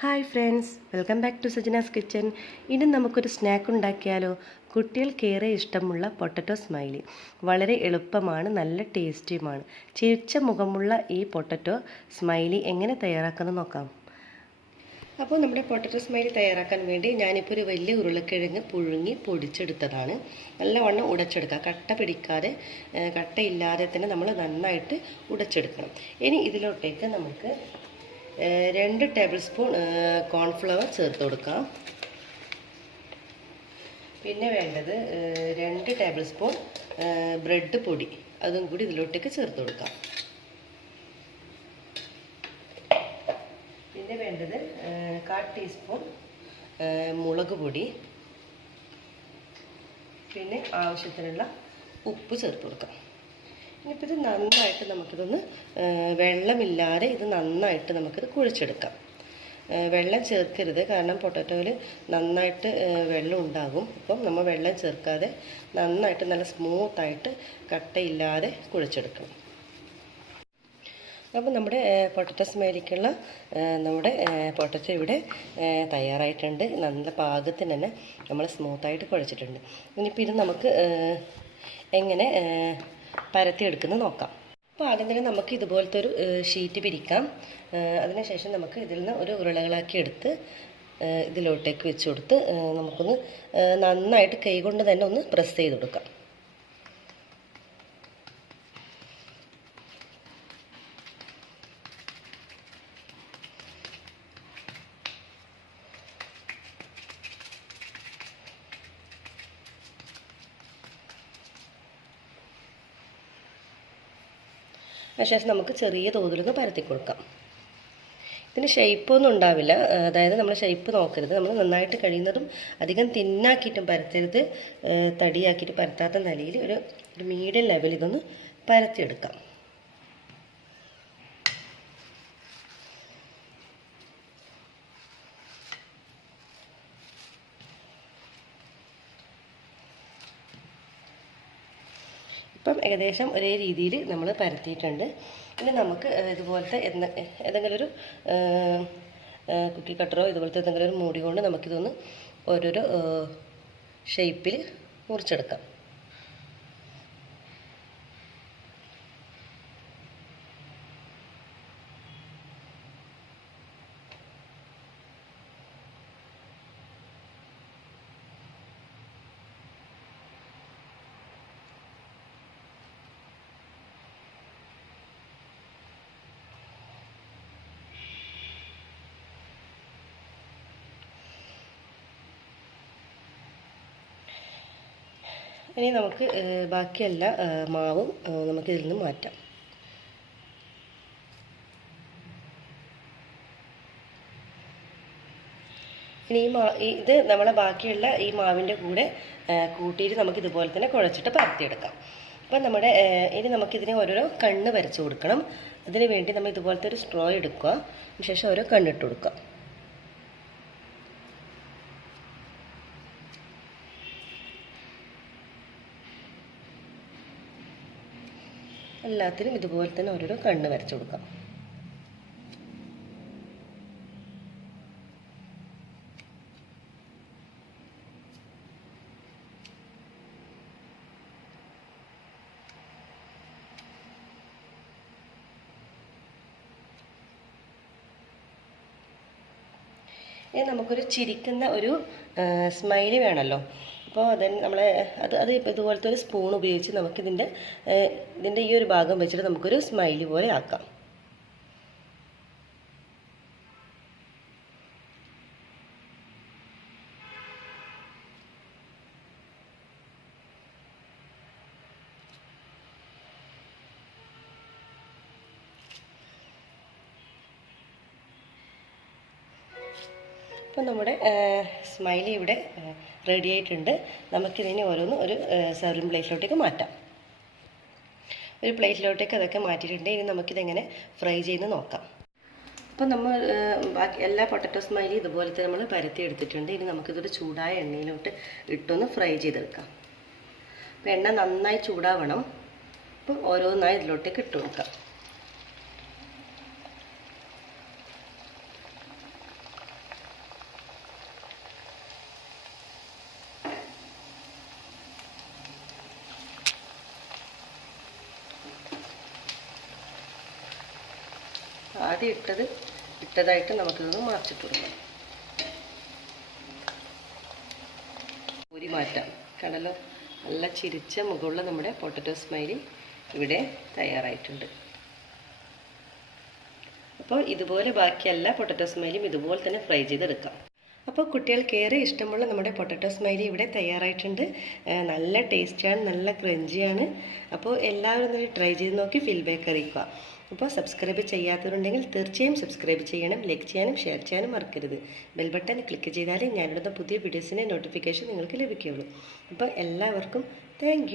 Hi friends, welcome back to Sajina's kitchen. ഇനി നമുക്കൊരു snack ഉണ്ടാക്കിയാലോ? കുട്ടികൾക്കേറെ ഇഷ്ടമുള്ള പൊട്ടറ്റോ സ്മൈലി. വളരെ എളുപ്പമാണ്, നല്ല ടേസ്റ്റിയുമാണ്. ചിരിച്ച മുഖമുള്ള ഈ പൊട്ടറ്റോ സ്മൈലി എങ്ങനെ തയ്യാറാക്കുന്നത് നോക്കാം. അപ്പോൾ നമ്മുടെ പൊട്ടറ്റോ സ്മൈലി തയ്യാറാക്കാൻ വേണ്ടി ഞാനിപ്പോൾ ഒരു വലിയ ഉരുളക്കിഴങ്ങ് പുഴുങ്ങി പൊടിച്ചെടുത്തതാണ്. നല്ലവണ്ണം ഉടച്ചെടുക്കുക, കട്ട പിടിക്കാതെ കട്ടയില്ലാതെ തന്നെ നമ്മൾ നന്നായിട്ട് ഉടച്ചെടുക്കണം. ഇനി ഇതിലോട്ടേക്ക് നമുക്ക് 2 ടേബിൾ സ്പൂൺ കോൺഫ്ലവർ ചേർത്ത് കൊടുക്കാം. പിന്നെ വേണ്ടത് 2 ടേബിൾ സ്പൂൺ ബ്രെഡ് പൊടി, അതും കൂടി ഇതിലോട്ടേക്ക് ചേർത്ത് കൊടുക്കാം. പിന്നെ വേണ്ടത് 1/4 ടീസ്പൂൺ മുളക് പൊടി, പിന്നെ ആവശ്യത്തിനുള്ള ഉപ്പ് ചേർത്ത് കൊടുക്കാം. ഇനിയിപ്പോൾ ഇത് നന്നായിട്ട് നമുക്കിതൊന്ന് വെള്ളമില്ലാതെ ഇത് നന്നായിട്ട് നമുക്കിത് കുഴച്ചെടുക്കാം. വെള്ളം ചേർക്കരുത്, കാരണം പൊട്ടറ്റോയിൽ നന്നായിട്ട് വെള്ളം ഉണ്ടാകും. അപ്പം നമ്മൾ വെള്ളം ചേർക്കാതെ നന്നായിട്ട് നല്ല സ്മൂത്തായിട്ട് കട്ടയില്ലാതെ കുഴച്ചെടുക്കണം. അപ്പോൾ നമ്മുടെ പൊട്ടറ്റോ സ്മൈലിക്കുള്ള നമ്മുടെ പൊട്ടറ്റോ ഇവിടെ തയ്യാറായിട്ടുണ്ട്. നല്ല പാകത്തിന് തന്നെ നമ്മൾ സ്മൂത്തായിട്ട് കുഴച്ചിട്ടുണ്ട്. ഇനിയിപ്പോൾ ഇത് നമുക്ക് എങ്ങനെ പരത്തിയെടുക്കുന്നത് നോക്കാം. അപ്പോൾ ആദ്യം തന്നെ നമുക്ക് ഇതുപോലത്തെ ഒരു ഷീറ്റ് പിരിക്കാം. അതിനുശേഷം നമുക്ക് ഇതിൽ നിന്ന് ഒരു ഉരുളകളാക്കി എടുത്ത് ഇതിലോട്ടേക്ക് വെച്ച് കൊടുത്ത് നമുക്കൊന്ന് നന്നായിട്ട് കൈകൊണ്ട് തന്നെ ഒന്ന് പ്രസ് ചെയ്ത് കൊടുക്കാം. അതിനുശേഷം നമുക്ക് ചെറിയ തോതിലൊന്ന് പരത്തി കൊടുക്കാം. ഇതിന് ഷേപ്പൊന്നും ഉണ്ടാവില്ല, അതായത് നമ്മൾ ഷേപ്പ് നോക്കരുത്. നമ്മൾ നന്നായിട്ട് കഴിയുന്നതും അധികം തിന്നാക്കിയിട്ടും പരത്തരുത്, തടിയാക്കിയിട്ട് പരത്താത്ത നിലയിൽ ഒരു മീഡിയം ലെവൽ ഇതൊന്ന് പരത്തിയെടുക്കാം. ഇപ്പം ഏകദേശം ഒരേ രീതിയിൽ നമ്മൾ പരത്തിയിട്ടുണ്ട്. ഇനി നമുക്ക് ഇതുപോലത്തെ ഏതെങ്കിലും ഒരു കുക്കി കട്ടറോ ഇതുപോലത്തെ ഏതെങ്കിലും ഒരു മൂടി കൊണ്ട് നമുക്കിതൊന്ന് ഓരോരോ ഷേപ്പിൽ മുറിച്ചെടുക്കാം. ഇനി നമുക്ക് ബാക്കിയെല്ലാ മാവും നമുക്കിതിൽ നിന്ന് മാറ്റാം. ഇനി ഇത് നമ്മളെ ബാക്കിയുള്ള ഈ മാവിൻ്റെ കൂടെ കൂട്ടിയിട്ട് നമുക്ക് ഇതുപോലെ തന്നെ കുഴച്ചിട്ട് പരത്തിയെടുക്കാം. അപ്പം നമ്മുടെ ഇനി നമുക്കിതിനെ ഓരോരോ കണ്ണ് വരച്ച് കൊടുക്കണം. അതിന് വേണ്ടി നമ്മൾ ഇതുപോലത്തെ ഒരു സ്ട്രോ എടുക്കുക, അതിനുശേഷം ഓരോ കണ്ണിട്ട് കൊടുക്കുക. എല്ലാത്തിനും ഇതുപോലെ തന്നെ ഓരോരോ കണ്ണ് വരച്ചു കൊടുക്കാം. ഇനി നമുക്കൊരു ചിരിക്കുന്ന ഒരു സ്മൈലി വേണമല്ലോ. അപ്പോൾ അതിന് അത് ഇതുപോലത്തെ ഒരു സ്പൂൺ ഉപയോഗിച്ച് നമുക്കിതിൻ്റെ ഈ ഒരു ഭാഗം വെച്ചിട്ട് നമുക്കൊരു സ്മൈലി പോലെ ആക്കാം. അപ്പോൾ നമ്മുടെ സ്മൈലി ഇവിടെ റെഡി ആയിട്ടുണ്ട്. നമുക്കിതിനെ ഓരോന്ന് ഒരു സെർവിങ് പ്ലേറ്റിലോട്ടേക്ക് മാറ്റാം. ഒരു പ്ലേറ്റിലോട്ടേക്ക് അതൊക്കെ മാറ്റിയിട്ടുണ്ട്. ഇനി നമുക്കിതെങ്ങനെ ഫ്രൈ ചെയ്ത് നോക്കാം. അപ്പോൾ നമ്മൾ ബാക്കി എല്ലാ പൊട്ടറ്റോ സ്മൈലി ഇതുപോലത്തെ നമ്മൾ പരത്തി എടുത്തിട്ടുണ്ട്. ഇനി നമുക്കിതൊരു ചൂടായ എണ്ണയിലോട്ട് ഇട്ടൊന്ന് ഫ്രൈ ചെയ്തെടുക്കാം. അപ്പോൾ എണ്ണ നന്നായി ചൂടാവണം. അപ്പോൾ ഓരോന്നായി ഇതിലോട്ടേക്ക് ഇട്ട് കൊടുക്കാം. ആദ്യം ഇട്ടതായിട്ട് നമുക്കിതൊന്ന് മറിച്ചിട്ട് കൊടുക്കാം. ഊരി മാറ്റാം. കണ്ടല്ലോ, നല്ല ചിരിച്ച മുഖമുള്ള നമ്മുടെ പൊട്ടറ്റോ സ്മൈലി ഇവിടെ തയ്യാറായിട്ടുണ്ട്. അപ്പോൾ ഇതുപോലെ ബാക്കി എല്ലാ പൊട്ടറ്റോ സ്മൈലിയും ഇതുപോലെ തന്നെ ഫ്രൈ ചെയ്തെടുക്കാം. അപ്പോൾ കുട്ടികൾക്ക് ഏറെ ഇഷ്ടമുള്ള നമ്മുടെ പൊട്ടറ്റോ സ്മൈലി ഇവിടെ തയ്യാറായിട്ടുണ്ട്. നല്ല ടേസ്റ്റിയാണ്, നല്ല ക്രഞ്ചിയാണ്. അപ്പോൾ എല്ലാവരും ഒന്ന് ട്രൈ ചെയ്ത് നോക്കി ഫീഡ്ബാക്ക് അറിയിക്കുക. അപ്പോൾ സബ്സ്ക്രൈബ് ചെയ്യാത്തവരുണ്ടെങ്കിൽ തീർച്ചയായും സബ്സ്ക്രൈബ് ചെയ്യണം, ലൈക്ക് ചെയ്യാനും ഷെയർ ചെയ്യാനും മറക്കരുത്. ബെൽ ബട്ടൺ ക്ലിക്ക് ചെയ്താലേ ഞാനിടുന്ന പുതിയ വീഡിയോസിൻ്റെ നോട്ടിഫിക്കേഷൻ നിങ്ങൾക്ക് ലഭിക്കുകയുള്ളൂ. അപ്പോൾ എല്ലാവർക്കും താങ്ക്